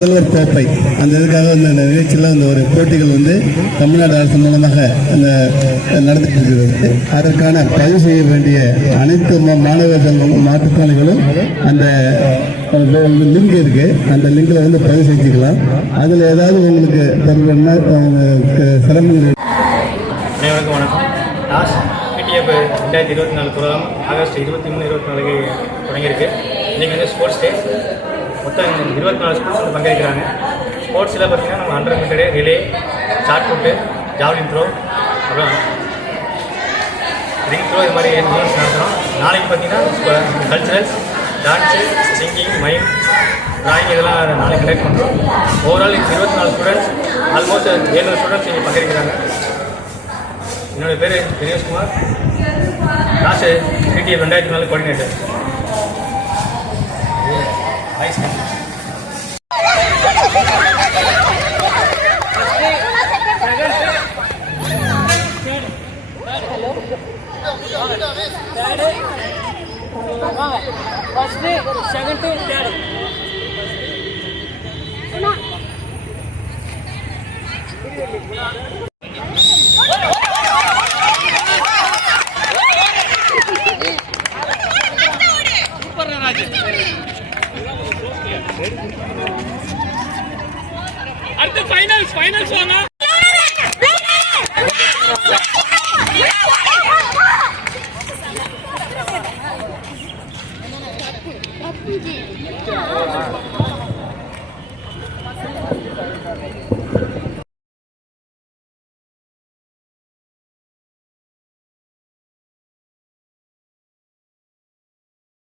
முதல்வர் கோப்பை அந்த இதுக்காக இந்த நிகழ்ச்சியில் இந்த ஒரு போட்டிகள் தமிழ்நாடு அரசு மூலமாக நடந்துட்டு இருக்கிறது. அதற்கான பதிவு செய்ய வேண்டிய அனைத்து மாணவர்கள் மாற்றுத்திறனாளிகளும் அந்த லிங்க் இருக்கு, அந்த லிங்க்ல பதிவு செஞ்சுக்கலாம். அதில் ஏதாவது உங்களுக்கு சிரமங்கள். அனைவருக்கும் வணக்கம். டாஸ் பிடிஎஃப் 2024 ப்ரோக்ராம் ஆகஸ்ட் 23, 24 தொடங்கியிருக்கு. இன்றைக்கி ஸ்போர்ட்ஸ் டே. மொத்தம் 24 ஸ்போர்ட்ஸ் பங்கேற்கிறாங்க. ஸ்போர்ட்ஸில் பார்த்திங்கன்னா நம்ம 100 மீட்டரு, ரிலே, ஷார்ட் புட்டு, ஜாவ்லின் த்ரோ, அப்புறம் ரிங் த்ரோ, இது மாதிரி ஈவெண்ட்ஸ் நடத்துகிறோம். நாளைக்கு பார்த்திங்கன்னா culturals, dance, singing, mime, drawing இதெல்லாம் நாளைக்கு கண்டக்ட் பண்ணுறோம். ஓவரால் 24 ஸ்டூடெண்ட்ஸ், ஆல்மோஸ்ட் 700 ஸ்டூடெண்ட்ஸ் இங்கே பங்கேற்கிறாங்க. என்னோடய பேர் Dineshkumar, last PDF 2024 coordinator. First, second, third. அடுத்து ஃபைனல்ஸ் வாங்க. Thank you.